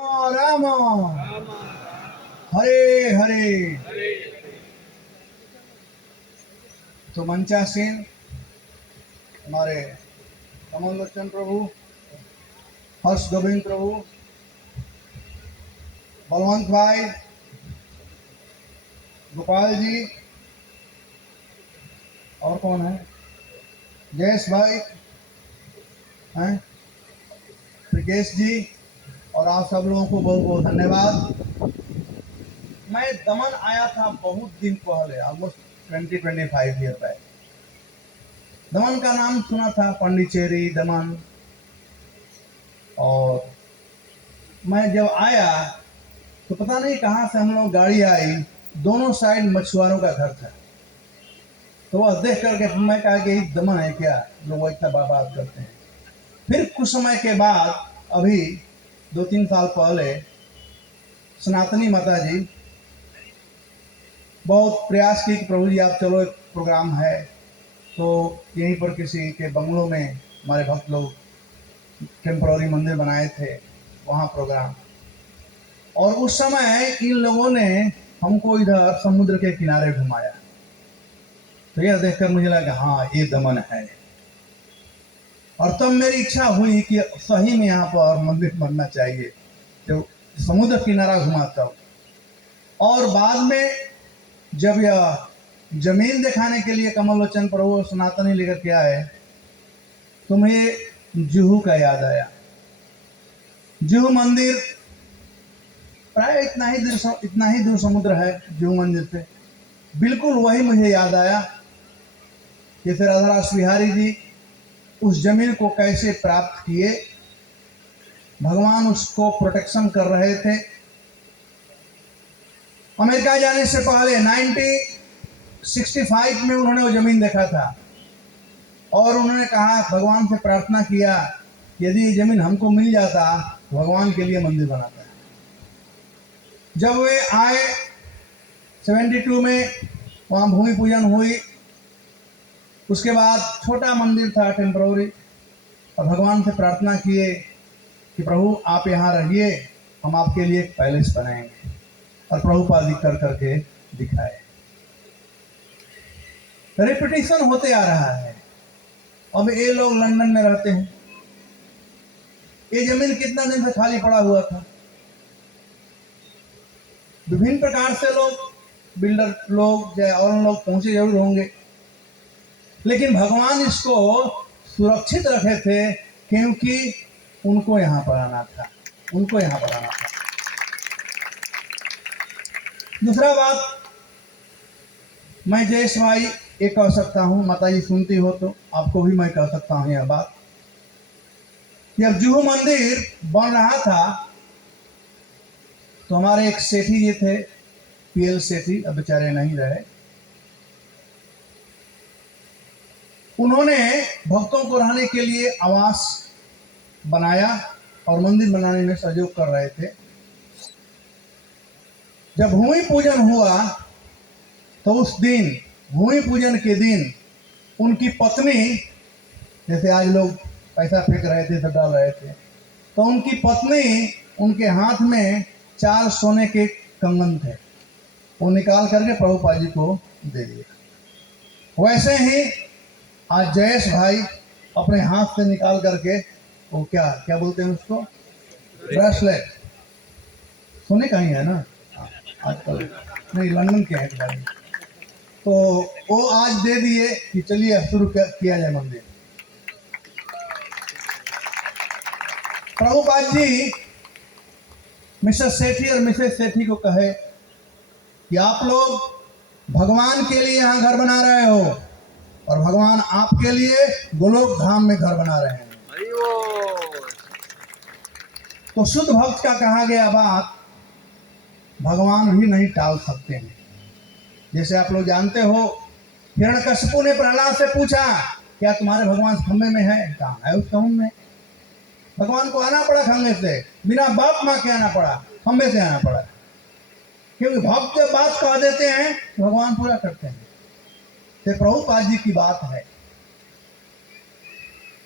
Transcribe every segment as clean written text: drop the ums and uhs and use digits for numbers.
राम हरे हरे। तो मंचासीन हमारे कमल लोचन प्रभु, हर्ष गोविंद प्रभु, बलवंत भाई, गोपाल जी, और कौन है, जयेश भाई हैं, प्रकेश जी, और आप सब लोगों को बहुत बहुत धन्यवाद। मैं दमन आया था बहुत दिन पहले, ऑलमोस्ट 20-25 ईयर बैक। दमन का नाम सुना था, पांडिचेरी, दमन। और मैं जब आया तो पता नहीं कहाँ से हम लोग गाड़ी आई, दोनों साइड मछुआरों का घर था। तो वह देख करके मैं कहा कि दमन है क्या, लोग इतना बात करते हैं। फिर कुछ समय के बाद, अभी 2-3 साल पहले, सनातनी माता जी बहुत प्रयास की कि प्रभु जी आप चलो, एक प्रोग्राम है। तो यहीं पर किसी के बंगलों में हमारे भक्त लोग टेम्पररी मंदिर बनाए थे, वहाँ प्रोग्राम। और उस समय इन लोगों ने हमको इधर समुद्र के किनारे घुमाया। तो यह देखकर मुझे लगा हाँ ये दमन है। और तब मेरी इच्छा हुई कि सही में यहाँ पर मंदिर बनना चाहिए, जो समुद्र किनारा घुमा तब। और बाद में जब यह जमीन दिखाने के लिए कमल लोचन प्रभु और सनातनी लेकर के आए, तो मुझे जुहू का याद आया। जुहू मंदिर प्राय इतना ही दूर समुद्र है जुहू मंदिर से। बिल्कुल वही मुझे याद आया कि फिर राधारास बिहारी जी उस जमीन को कैसे प्राप्त किए, भगवान उसको प्रोटेक्शन कर रहे थे। अमेरिका जाने से पहले 1965 में उन्होंने वो जमीन देखा था, और उन्होंने कहा, भगवान से प्रार्थना किया, यदि ये जमीन हमको मिल जाता तो भगवान के लिए मंदिर बनाता। जब वे आए 72 में, वहाँ भूमि पूजन हुई। उसके बाद छोटा मंदिर था टेम्पररी, और भगवान से प्रार्थना किए कि प्रभु आप यहाँ रहिए, हम आपके लिए एक पैलेस बनाएंगे। और प्रभुपाद जी कर करके दिखाए। रिपीटिशन होते आ रहा है। अब ये लोग लंदन में रहते हैं, ये जमीन कितना दिन से खाली पड़ा हुआ था। विभिन्न प्रकार से लोग, बिल्डर लोग या और लोग पहुंचे जरूर होंगे, लेकिन भगवान इसको सुरक्षित रखे थे, क्योंकि उनको यहाँ पर आना था, उनको यहाँ पर आना था। दूसरा बात, मैं जयेश भाई ये कह सकता हूँ, माता जी सुनती हो तो आपको भी मैं कह सकता हूँ यह बात, जब जुहू मंदिर बन रहा था तो हमारे एक सेठी जी थे, पीएल सेठी, अब बेचारे नहीं रहे। उन्होंने भक्तों को रहने के लिए आवास बनाया और मंदिर बनाने में सहयोग कर रहे थे। जब भूमि पूजन हुआ तो उस दिन, भूमि पूजन के दिन, उनकी पत्नी, जैसे आज लोग पैसा फेंक रहे थे, सब डाल रहे थे, तो उनकी पत्नी, उनके हाथ में 4 सोने के कंगन थे, वो निकाल करके प्रभुपाद जी को दे दिया। वैसे ही आज जयेश भाई अपने हाथ से निकाल करके, वो क्या क्या बोलते हैं उसको, ब्रेसलेट, सोने का ही है ना आजकल, नहीं लंदन के हैं भाई, तो वो आज दे दिए कि चलिए शुरू किया जाए मंदिर। प्रभुपाद जी मिसेस सेठी और मिसेस सेठी को कहे कि आप लोग भगवान के लिए यहाँ घर बना रहे हो, और भगवान आपके लिए गोलोक धाम में घर बना रहे हैं। तो शुद्ध भक्त का कहा गया बात भगवान भी नहीं टाल सकते हैं। जैसे आप लोग जानते हो, हिरण्यकशिपु ने प्रहलाद से पूछा, क्या तुम्हारे भगवान खंबे में है? कहाँ है उस खंबे में? भगवान को आना पड़ा खंबे से, बिना बाप माँ के आना पड़ा, खंबे से आना पड़ा, क्योंकि भक्त जब बात कह देते हैं भगवान पूरा करते हैं। तो प्रभुपाद जी की बात है।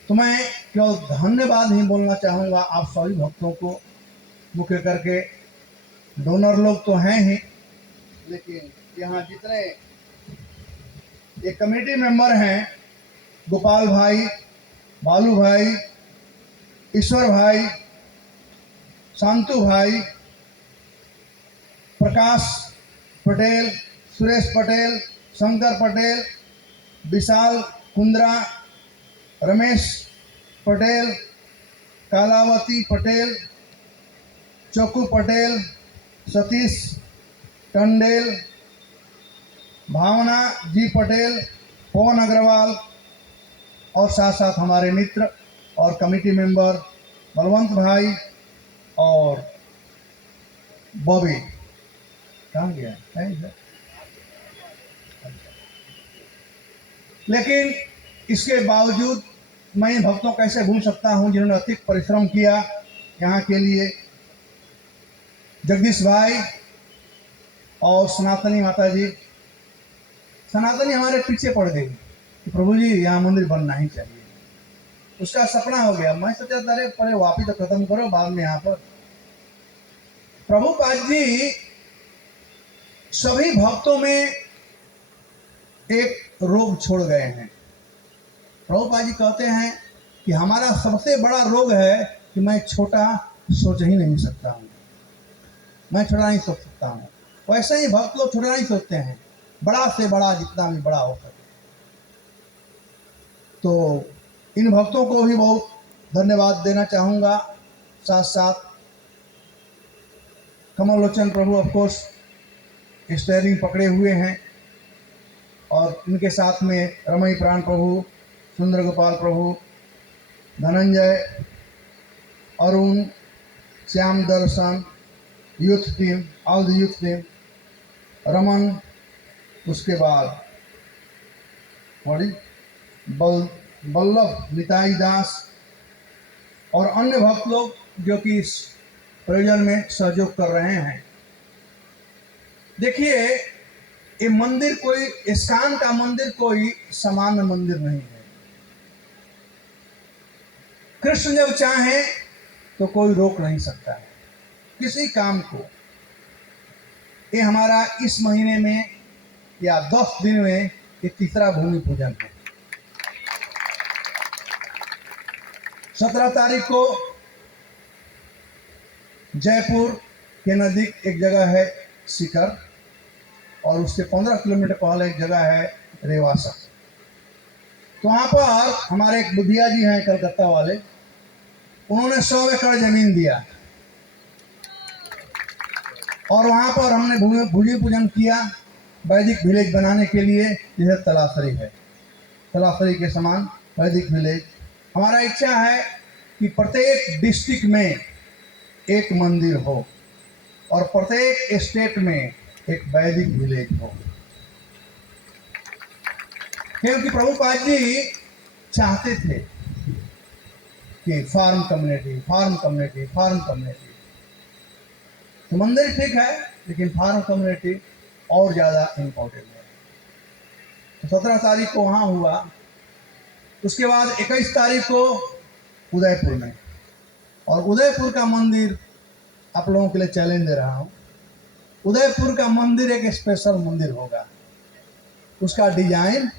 तो मैं केवल धन्यवाद ही बोलना चाहूंगा आप सभी भक्तों को, मुख्य करके डोनर लोग तो हैं ही, लेकिन यहाँ जितने ये कमेटी मेंबर हैं, गोपाल भाई, बालू भाई, ईश्वर भाई, शांतु भाई, प्रकाश पटेल, सुरेश पटेल, शंकर पटेल, विशाल कुंद्रा, रमेश पटेल, कालावती पटेल, चक्कू पटेल, सतीश टंडेल, भावना जी पटेल, पवन अग्रवाल और साथ साथ हमारे मित्र और कमेटी मेंबर बलवंत भाई और बॉबी। कहाँ गया है इधर? लेकिन इसके बावजूद मैं इन भक्तों को कैसे भूल सकता हूं जिन्होंने अतिक परिश्रम किया यहाँ के लिए। जगदीश भाई और सनातनी माता जी। सनातनी हमारे पीछे पड़ गई कि प्रभु जी यहाँ मंदिर बनना ही चाहिए। उसका सपना हो गया। मैं सोचा अरे पहले वापिस तो खत्म करो, बाद में यहाँ पर। प्रभुपाद जी सभी भक्तों में एक रोग छोड़ गए हैं। प्रभुपाद जी कहते हैं कि हमारा सबसे बड़ा रोग है कि मैं छोटा सोच ही नहीं सकता हूँ, मैं छोटा नहीं सोच सकता हूँ। वैसे ही भक्त लोग छोटा नहीं सोचते हैं, बड़ा से बड़ा जितना भी बड़ा हो सके। तो इन भक्तों को भी बहुत धन्यवाद देना चाहूँगा। साथ साथ कमल लोचन प्रभु ऑफकोर्स स्टेयरिंग पकड़े हुए हैं और इनके साथ में Ramai Pran Prabhu, Sundar Gopal Prabhu, Dhananjay, Arun, Shyam Darshan, youth team, all the youth team, Raman, उसके बाद बल्लभ, निताई दास और अन्य भक्त लोग जो कि इस प्रयोजन में सहयोग कर रहे हैं। देखिए, ये मंदिर कोई इस्कान का मंदिर कोई सामान्य मंदिर नहीं है। कृष्ण जब चाहे तो कोई रोक नहीं सकता है किसी काम को। ये हमारा इस महीने में या 10 दिन में ये तीसरा भूमि पूजन है। 17 तारीख को जयपुर के नज़दीक एक जगह है सीकर, और उससे 15 किलोमीटर पहले एक जगह है रेवासा। तो वहाँ पर हमारे एक बुधिया जी हैं कलकत्ता वाले, उन्होंने 100 एकड़ जमीन दिया और वहाँ पर हमने भूमि पूजन किया वैदिक विलेज बनाने के लिए। जैसे तलासरी है, तलासरी के समान वैदिक विलेज। हमारा इच्छा है कि प्रत्येक डिस्ट्रिक्ट में एक मंदिर हो और प्रत्येक स्टेट में एक वैदिक विलेज हो, क्योंकि प्रभुपाद जी चाहते थे कि farm community, farm community, farm community. तो मंदिर ठीक है, लेकिन फार्म कम्युनिटी और ज़्यादा इम्पोर्टेंट है। तो 17 तारीख को वहाँ हुआ। उसके बाद 21 तारीख को उदयपुर में, और उदयपुर का मंदिर आप लोगों के लिए चैलेंज दे रहा हूँ। उदयपुर का मंदिर एक स्पेशल मंदिर होगा। उसका डिजाइन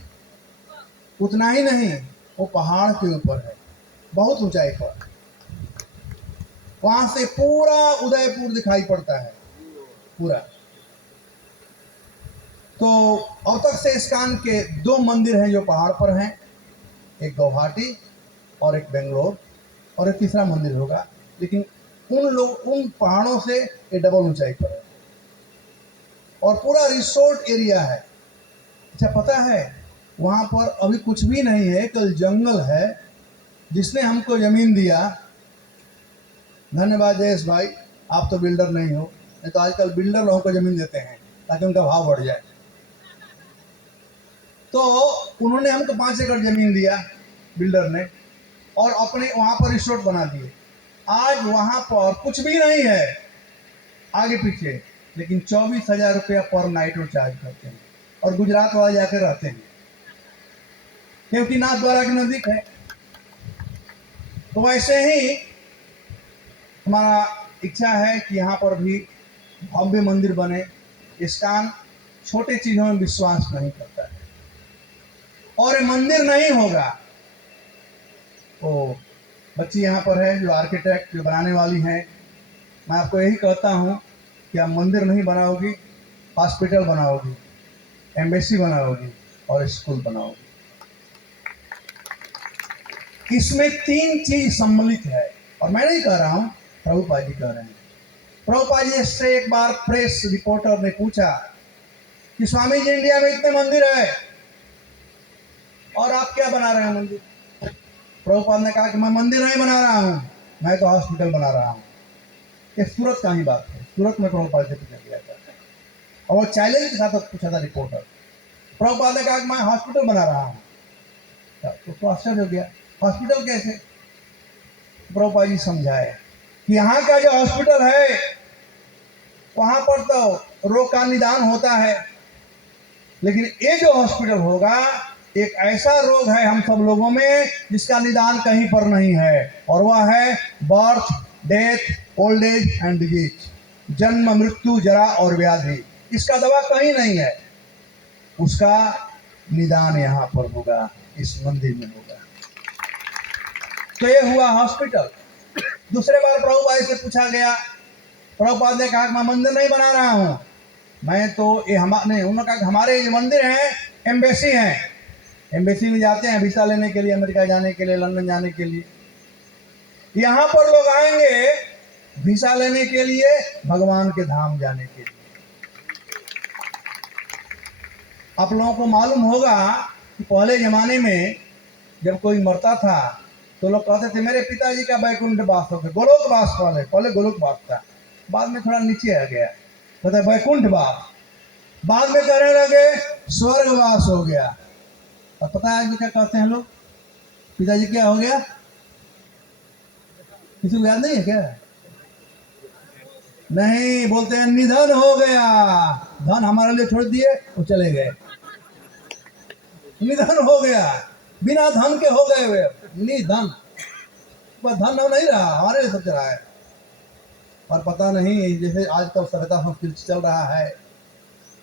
उतना ही नहीं, वो पहाड़ के ऊपर है, बहुत ऊंचाई पर। वहां से पूरा उदयपुर दिखाई पड़ता है पूरा। तो अब तक से इस्कान के 2 मंदिर हैं जो पहाड़ पर हैं, एक गुवाहाटी और एक बेंगलोर, और एक तीसरा मंदिर होगा। लेकिन उन पहाड़ों से ये डबल ऊंचाई पर है और पूरा रिसोर्ट एरिया है। अच्छा, पता है वहाँ पर अभी कुछ भी नहीं है, कल जंगल है। जिसने हमको ज़मीन दिया, धन्यवाद जयेश भाई, आप तो बिल्डर नहीं हो, नहीं तो आजकल बिल्डर लोगों को ज़मीन देते हैं ताकि उनका भाव बढ़ जाए। तो उन्होंने हमको 5 एकड़ ज़मीन दिया बिल्डर ने, और अपने वहाँ पर रिसोर्ट बना दिए। आज वहाँ पर कुछ भी नहीं है आगे पीछे, लेकिन 24,000 रुपया पर नाइट वो चार्ज करते हैं, और गुजरात वाले जाकर रहते हैं क्योंकि नाथद्वारा के नज़दीक है। तो वैसे ही हमारा इच्छा है कि यहाँ पर भी भव्य मंदिर बने। इस्कॉन छोटे चीज़ों में विश्वास नहीं करता है, और मंदिर नहीं होगा तो बच्ची यहाँ पर है जो आर्किटेक्ट जो बनाने वाली हैं, मैं आपको यही कहता हूँ कि आप मंदिर नहीं बनाओगी, हॉस्पिटल बनाओगी, एम्बेसी बनाओगी और स्कूल बनाओगी। इसमें 3 चीज सम्मिलित है, और मैं नहीं कह रहा हूँ, प्रभुपाद जी कह रहे हैं। प्रभुपाद जी से एक बार प्रेस रिपोर्टर ने पूछा कि स्वामी जी इंडिया में इतने मंदिर है और आप क्या बना रहे हैं मंदिर? प्रभुपाद ने कहा कि मैं मंदिर नहीं बना रहा हूँ, मैं तो हॉस्पिटल बना रहा हूँ। ये सूरत का ही बात है, सूरत में प्रभुपाद से पूछा गया था और वो चैलेंज के साथ पूछा था रिपोर्टर। प्रभुपाद ने कहा कि मैं हॉस्पिटल बना रहा हूँ, तो आश्चर्य हो गया, हॉस्पिटल कैसे? प्रभुपाद जी समझाए कि यहाँ का जो हॉस्पिटल है वहां पर तो रोग का निदान होता है, लेकिन ये जो हॉस्पिटल होगा एक ऐसा रोग है हम सब लोगों में जिसका निदान कहीं पर नहीं है, और वह है birth, death, old age and disease, जन्म, मृत्यु, जरा और व्याधि। इसका दवा कहीं नहीं है, उसका निदान यहाँ पर होगा, इस मंदिर में होगा। तो ये हुआ हॉस्पिटल। दूसरे बार प्रभुपाद से पूछा गया, प्रभुपाद ने कहा कि मैं मंदिर नहीं बना रहा हूँ, मैं तो ये हमारे, उन्होंने कहा कि हमारे ये मंदिर हैं, एम्बेसी हैं, एम्बेसी में जाते हैं वीसा लेने के लिए, अमेरिका जाने के लिए, लंदन जाने के लिए। यहाँ पर लोग आएंगे वीसा लेने के लिए, भगवान के धाम जाने के लिए। आप लोगों को मालूम होगा कि पहले जमाने में जब कोई मरता था तो लोग कहते थे मेरे पिताजी का वैकुंठ वास हो गया, गोलोक वास, पहले गोलोक वास था, बाद में थोड़ा नीचे आ गया, कहते वैकुंठ वास, बाद में कहने लगे स्वर्गवास हो गया। और पता है क्या कहते हैं लोग, पिताजी क्या हो गया? किसी को याद नहीं है क्या? नहीं, बोलते हैं निधन हो गया, धन हमारे लिए छोड़ दिए वो चले गए, निधन हो गया, बिना धन के हो गए वे निधन, धन नहीं रहा, हमारे लिए सब चला है। और पता नहीं, जैसे आजकल सभ्यता संस्कृति चल रहा है,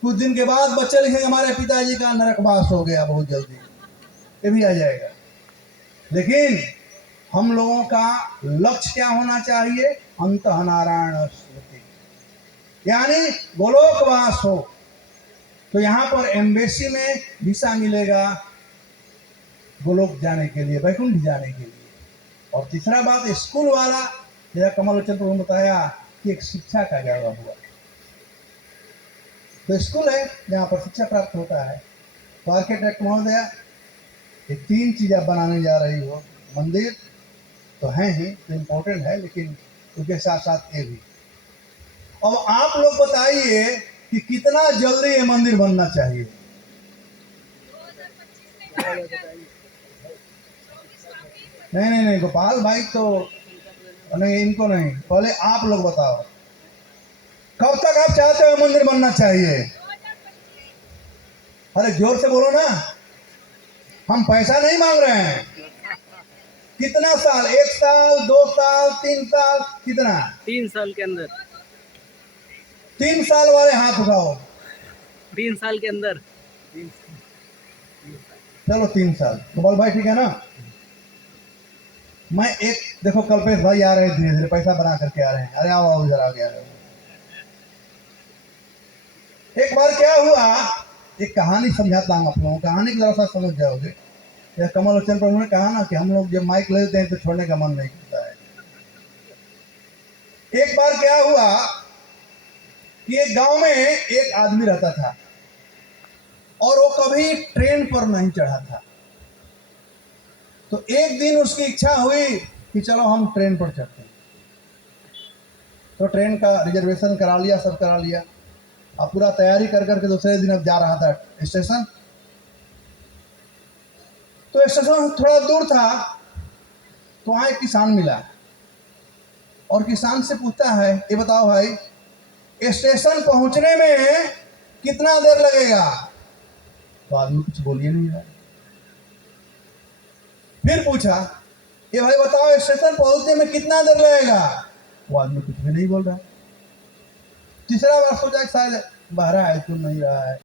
कुछ दिन के बाद बच्चे लिखेंगे हमारे पिताजी का नरकवास हो गया, बहुत जल्दी ये भी आ जाएगा। लेकिन हम लोगों का लक्ष्य क्या होना चाहिए? अंतः नारायण स्मृति, यानी गोलोकवास हो। तो यहाँ पर एम्बेसी में वीसा मिलेगा गोलोक जाने के लिए, वैकुंठ जाने के लिए। और तीसरा बात स्कूल वाला, जैसा कमल वचन प्रभु ने बताया कि एक शिक्षा का जगह हुआ, तो स्कूल है जहाँ पर शिक्षा प्राप्त होता है। तो आर्किटेक्ट महोदया, ये 3 चीज आप बनाने जा रही हो, मंदिर तो है ही, तो इम्पोर्टेंट है, लेकिन उसके साथ साथ ये भी। अब आप लोग बताइए कि कितना जल्दी ये मंदिर बनना चाहिए? नहीं, गोपाल भाई तो नहीं, इनको नहीं, पहले आप लोग बताओ कब तक आप चाहते हो मंदिर बनना चाहिए? अरे जोर से बोलो ना, हम पैसा नहीं मांग रहे हैं। कितना साल? 1 साल, 2 साल, 3 साल, कितना? 3 साल के अंदर। 3 साल वाले हाथ उठाओ। 3 साल के अंदर। चलो 3 साल। गोपाल भाई ठीक है ना? मैं एक, देखो कल्पेश भाई आ रहे हैं, धीरे धीरे पैसा बना करके आ रहे हैं। अरे आओ इधर आ गया। एक बार क्या हुआ, एक कहानी समझाता हूँ आप लोगों को, कहानी की जरा सा समझ जाओगे। यह कमल वचन प्रभु ने कहा ना कि हम लोग जब माइक लेते हैं तो छोड़ने का मन नहीं करता है। एक बार क्या हुआ कि एक गांव में एक आदमी रहता था और वो कभी ट्रेन पर नहीं चढ़ा था। तो एक दिन उसकी इच्छा हुई कि चलो हम ट्रेन पर चढ़ते हैं। तो ट्रेन का रिजर्वेशन करा लिया, सब करा लिया, अब पूरा तैयारी कर करके दूसरे दिन अब जा रहा था स्टेशन। तो स्टेशन थोड़ा दूर था, तो वहाँ एक किसान मिला और किसान से पूछता है, ये बताओ भाई स्टेशन पहुंचने में कितना देर लगेगा? तो आदमी कुछ बोलिए नहीं रहा। फिर पूछा, ये भाई बताओ स्टेशन पहुंचने में कितना देर लगेगा? वो आदमी कुछ भी नहीं बोल रहा है। तीसरा बार सोचा कि शायद बहरा है, सुन नहीं रहा है।